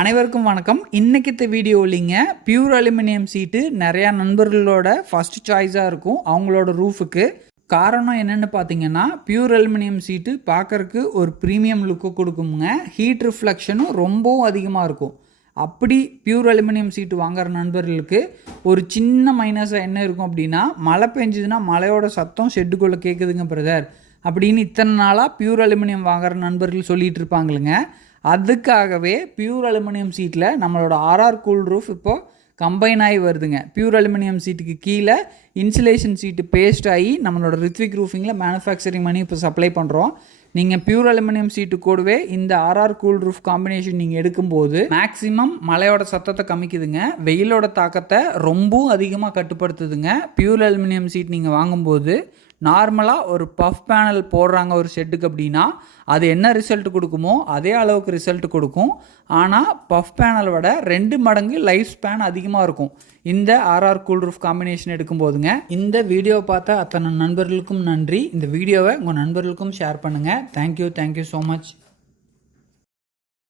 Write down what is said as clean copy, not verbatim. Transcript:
அனைவருக்கும் வணக்கம். இன்னைக்கு வீடியோலிங்க பியூர் அலுமினியம் சீட்டு நிறையா நண்பர்களோட ஃபர்ஸ்ட் சாய்ஸாக இருக்கும் அவங்களோட ரூஃபுக்கு. காரணம் என்னென்னு பார்த்தீங்கன்னா, பியூர் அலுமினியம் சீட்டு பார்க்குறக்கு ஒரு ப்ரீமியம் லுக்கு கொடுக்குங்க. ஹீட் ரிஃப்ளெக்ஷனும் ரொம்பவும் அதிகமாக இருக்கும். அப்படி பியூர் அலுமினியம் சீட்டு வாங்குற நண்பர்களுக்கு ஒரு சின்ன மைனஸாக என்ன இருக்கும் அப்படின்னா, மழை பெஞ்சுதுன்னா மழையோட சத்தம் ஷெட்டுக்குள்ளே கேட்குதுங்க பிரதர் அப்படின்னு இத்தனை நாளாக பியூர் அலுமினியம் வாங்குற நண்பர்கள் சொல்லிகிட்டு இருப்பாங்களுங்க. அதுக்காகவே பியூர் அலுமினியம் சீட்டில் நம்மளோட ஆர்ஆர் கூல் ரூஃப் இப்போது கம்பைன் ஆகி வருதுங்க. பியூர் அலுமினியம் சீட்டுக்கு கீழே இன்சுலேஷன் சீட்டு பேஸ்ட் ஆகி நம்மளோட ரித்விக் ரூஃபிங்கில் மேனுஃபேக்சரிங் பண்ணி இப்போ சப்ளை பண்ணுறோம். நீங்கள் பியூர் அலுமினியம் சீட்டு கூடவே இந்த ஆர்ஆர் கூல் ரூஃப் காம்பினேஷன் நீங்கள் எடுக்கும்போது மேக்ஸிமம் மழையோட சத்தத்தை கம்மிக்குதுங்க, வெயிலோட தாக்கத்தை ரொம்பவும் அதிகமாக கட்டுப்படுத்துதுங்க. பியூர் அலுமினியம் சீட் நீங்கள் வாங்கும்போது நார்மலாக ஒரு பஃப் பேனல் போடுறாங்க ஒரு ஷெட்டுக்கு அப்படின்னா அது என்ன ரிசல்ட் கொடுக்குமோ அதே அளவுக்கு ரிசல்ட் கொடுக்கும். ஆனால் பஃப் பேனலை விட 2 மடங்கு லைஃப் ஸ்பேன் அதிகமாக இருக்கும் இந்த ஆர்ஆர் கூல் ரூஃப் காம்பினேஷன் எடுக்கும்போதுங்க. இந்த வீடியோவை பார்த்த அத்தனை நண்பர்களுக்கும் நன்றி. இந்த வீடியோவை உங்கள் நண்பர்களுக்கும் ஷேர் பண்ணுங்கள். Thank you so much.